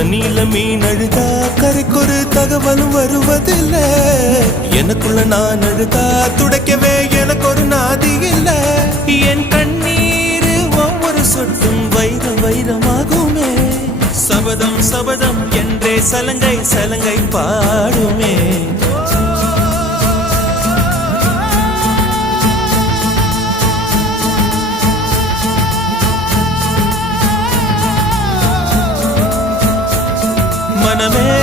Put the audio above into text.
தண்ணியில மீன் அழுதா கரைக்கொரு தகவலும் வருவதில்லை. எனக்குள்ள நான் அழுதா துடைக்கவே எனக்கு ஒரு நாதி இல்லை. என் கண்ணீர் ஒவ்வொரு சொட்டும் வைரம் வைரமாகுமே. சபதம் சபதம் என்றே சலங்கை சலங்கை பாடுமே. மனமே